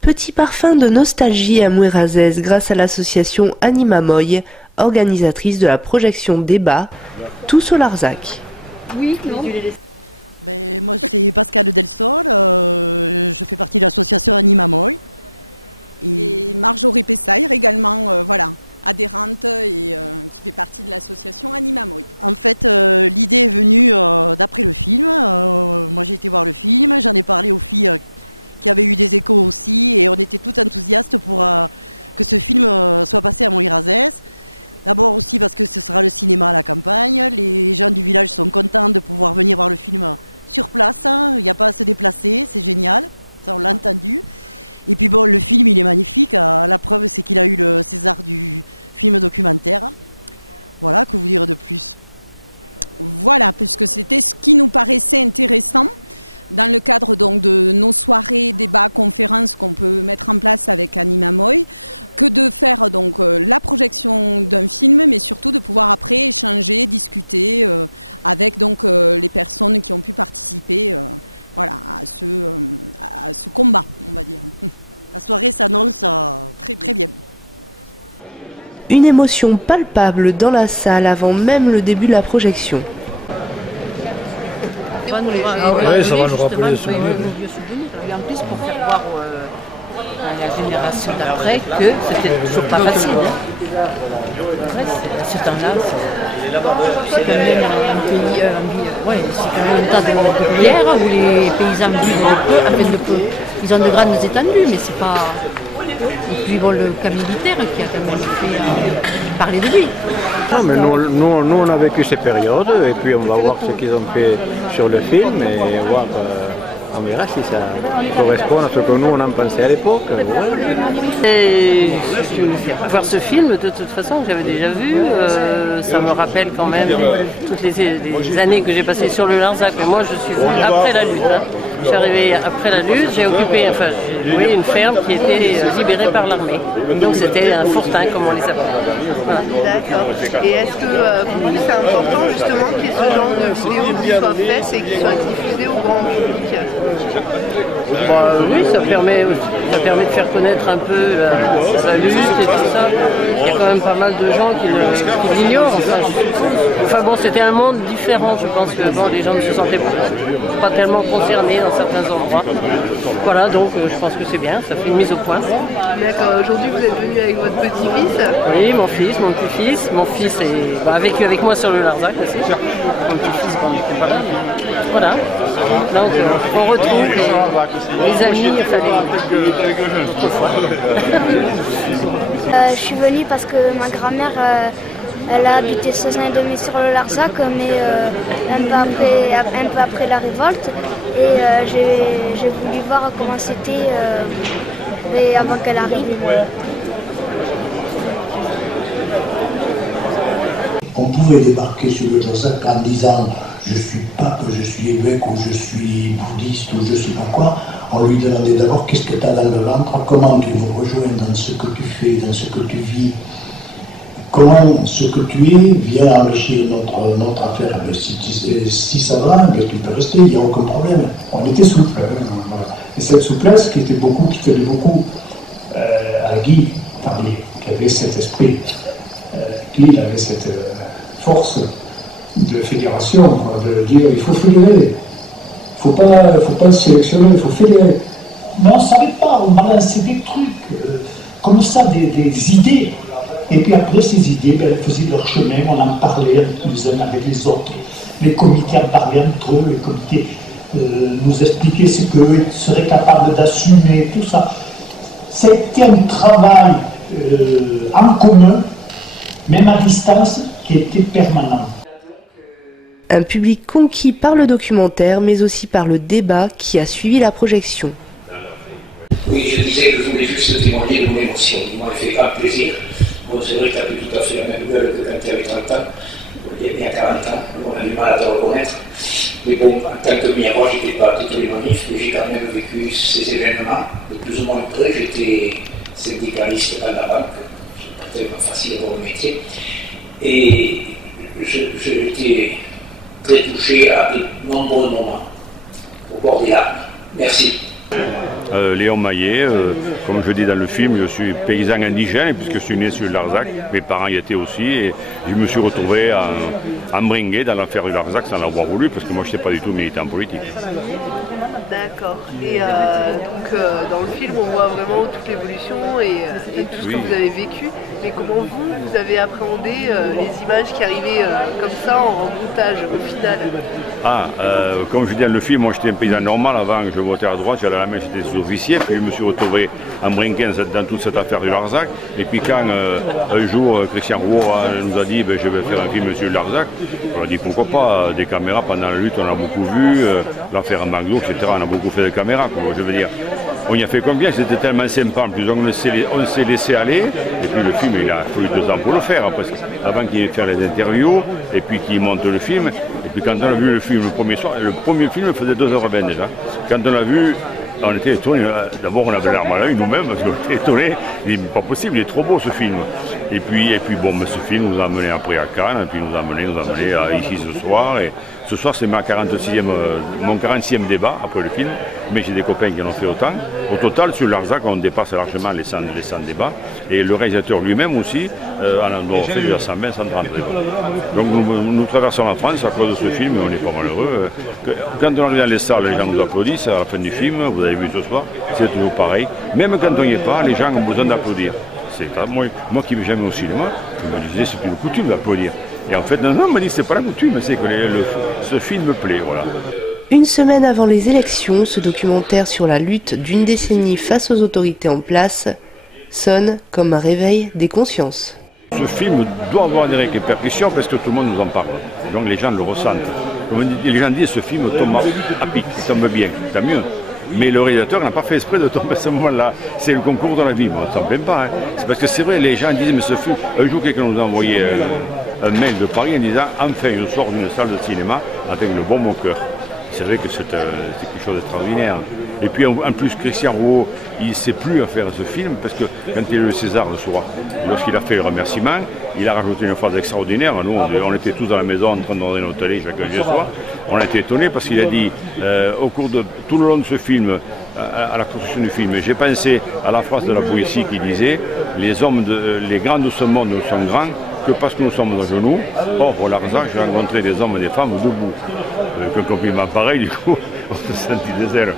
Petit parfum de nostalgie à Mouirazès grâce à l'association Anima Moy, organisatrice de la projection débat Tous au Larzac. Oui, non. Ben, moi c'est Pascal Delsol, je fais partie de l'association Anima Moy. Et Marjorie Pessaire également, voilà, adhérente et qui fait partie de l'association Anima Moy. En fait, l'idée est venue d'après le film. Moi j'ai été voir le film, j'en ai parlé aux filles qui avaient eu des échos aussi et on était tout enthousiastes pour que ce film soit passé à Mouirazès. D'abord aussi parce que ce sera le cinéma à la campagne, les gens du village sont contents de pouvoir venir voir le film sur place, hein. Il n'y a pas à se déplacer, c'est génial, ça on l'a entendu. Et puis bon, le film il est magnifique, la preuve c'est qu'il a eu le César du film documentaire. Voilà, que vous dire de plus? Voilà, puisque c'était ce qui nous paraissait intéressant dans le cadre donc de nos soirées, débats, conférences qu'on peut mettre en place avec Anima Moy, que de faire donc la projection d'un film, mais surtout de pouvoir après échanger, discuter avec donc les personnes qui ont pu participer voilà, à ce combat, on va dire. La soirée s'annonce très bien. Une émotion palpable dans la salle avant même le début de la projection. Ah ouais, ça va nous rappeler des souvenirs. Et en plus pour faire voir à la génération d'après que c'était toujours pas facile. Après, à ce temps-là, c'est quand même un pays, c'est quand même un tas de bières où les paysans vivent de peu, ils ont de grandes étendues, mais c'est pas. Et puis bon, le camp militaire qui a quand même fait parler de lui. Non, mais nous, on a vécu ces périodes et puis on va voir ce qu'ils ont fait sur le film et voir, on verra si ça correspond à ce que nous on en pensait à l'époque. Ouais. Je suis venue voir ce film de toute façon que j'avais déjà vu. Ça me rappelle quand même toutes les années que j'ai passées sur le Larzac. Mais moi je suis venue après la lutte. Hein. Je suis arrivée après la lutte, j'ai occupé une ferme qui était libérée par l'armée. Donc c'était un fortin comme on les appelle. Voilà. D'accord. Et est-ce que pour vous c'est important justement qu'il y ait ce genre de vidéos qui soient faites et qui soient diffusées au grand public? Oui, ça permet de faire connaître un peu la lutte et tout ça. Il y a quand même pas mal de gens qui l'ignorent. Enfin bon, c'était un monde différent. Je pense que bon, les gens ne se sentaient pas tellement concernés dans certains endroits. Voilà, donc je pense que c'est bien, ça fait une mise au point. D'accord, aujourd'hui vous êtes venu avec votre petit-fils? Oui, mon fils, mon petit-fils. Mon fils a vécu avec moi sur le Larzac aussi. Mon petit-fils, bon, il n'était pas là. Mais voilà. Donc on retrouve les amis, je suis venue parce que ma grand-mère elle a habité 16 ans et demi sur le Larzac, mais un peu après la révolte. Et j'ai voulu voir comment c'était avant qu'elle arrive. On pouvait débarquer sur le Larzac en disant je suis pas que je suis évêque ou je suis bouddhiste ou je sais pas quoi. On lui demandait d'abord qu'est-ce que tu as dans le ventre, comment tu nous rejoins dans ce que tu fais, dans ce que tu vis, comment ce que tu es vient enrichir notre affaire. Mais si ça va, mais tu peux rester, il n'y a aucun problème. On était souple. Hein. Et cette souplesse qui tenait beaucoup à Guy, qui avait cet esprit, Guy avait cette force de fédération, quoi, de dire il faut fédérer, il ne faut pas sélectionner, il faut fédérer. Mais on ne savait pas, on balançait des trucs, comme ça, des idées. Et puis après ces idées, elles faisaient leur chemin, on en parlait les uns avec les autres. Les comités en parlaient entre eux, les comités nous expliquaient ce qu'eux seraient capables d'assumer, tout ça. C'était un travail en commun, même à distance, qui était permanent. Un public conquis par le documentaire, mais aussi par le débat qui a suivi la projection. Oui, je disais que je voulais juste témoigner de mon émotion, qui m'a fait grand plaisir. Bon, c'est vrai que tu n'as plus tout à fait la même gueule que quand tu avais 30 ans, il y a 40 ans, on a du mal à te reconnaître. Mais bon, en tant que miroir, je n'étais pas à toutes les manifs, mais j'ai quand même vécu ces événements de plus ou moins près. J'étais syndicaliste dans la banque, c'est tellement facile pour le métier. Et j'étais très touché à de nombreux moments au bord des larmes. Merci. Léon Maillet, comme je dis dans le film, je suis paysan indigène puisque je suis né sur le Larzac, mes parents y étaient aussi et je me suis retrouvé embringué dans l'affaire du Larzac sans l'avoir voulu parce que moi je n'étais pas du tout militant politique. D'accord. Et donc dans le film on voit vraiment toute l'évolution et tout ce que vous avez vécu, mais comment vous avez appréhendé les images qui arrivaient comme ça en montage au final? Comme je dis dans le film, moi j'étais un paysan normal avant, je votais à droite, j'allais à la main, j'étais sous-officier, puis je me suis retrouvé embrinqué dans toute cette affaire du Larzac. Et puis quand un jour Christian Rouault nous a dit je vais faire un film sur le Larzac, on a dit pourquoi pas, des caméras pendant la lutte on a beaucoup vu, l'affaire Magdo, etc. On a beaucoup fait de caméras, je veux dire. On y a fait combien? C'était tellement sympa, en plus on s'est laissé aller, et puis le film il a fallu 2 ans pour le faire, parce avant qu'il ait fait les interviews, et puis qu'il monte le film, et puis quand on a vu le film le premier soir, le premier film faisait 2h20 déjà, quand on l'a vu, on était étonnés, d'abord on avait l'arme à l'œil nous-mêmes, parce qu'on était étonnés, il n'est pas possible, il est trop beau ce film. Et puis bon, ce film nous a amené après à Cannes, et puis nous a amené ici ce soir, et ce soir c'est mon 46e débat après le film, mais j'ai des copains qui en ont fait autant. Au total, sur Larzac, on dépasse largement les 100 débats, et le réalisateur lui-même aussi en a fait déjà 120, 130 débats. Donc nous traversons la France à cause de ce film, et on n'est pas malheureux. Quand on arrive dans les salles, les gens nous applaudissent à la fin du film, vous avez vu ce soir, c'est toujours pareil. Même quand on n'y est pas, les gens ont besoin d'applaudir. Moi qui ne vais jamais au cinéma, je me disais c'est une coutume d'applaudir. Et en fait, non, on m'a dit c'est pas la coutume, c'est que ce film me plaît, voilà. Une semaine avant les élections, ce documentaire sur la lutte d'une décennie face aux autorités en place sonne comme un réveil des consciences. Ce film doit avoir des répercussions parce que tout le monde nous en parle. Donc les gens le ressentent. Comme les gens disent, ce film tombe à pic, il tombe bien, tant mieux. Mais le réalisateur n'a pas fait exprès de tomber à ce moment-là. C'est le concours de la vie, on ne s'en plaint pas. Hein. C'est parce que c'est vrai, les gens disent, mais ce film... Un jour, quelqu'un nous a envoyé un mail de Paris en disant, enfin, je sors d'une salle de cinéma avec le bon au cœur. C'est vrai que c'est quelque chose d'extraordinaire. Et puis en plus, Christian Rouault, il ne sait plus à faire ce film parce que quand il a eu le César le soir, lorsqu'il a fait le remerciement, il a rajouté une phrase extraordinaire. Nous, on était tous dans la maison en train de regarder notre télé chacun chez soi. On a été étonnés parce qu'il a dit, au cours de tout le long de ce film, à la construction du film, j'ai pensé à la phrase de la poésie qui disait « Les grands de ce monde sont grands que parce que nous sommes à genoux. Or, au Larzac, j'ai rencontré des hommes et des femmes debout. » Avec un compliment pareil, du coup, on se sentit des ailes.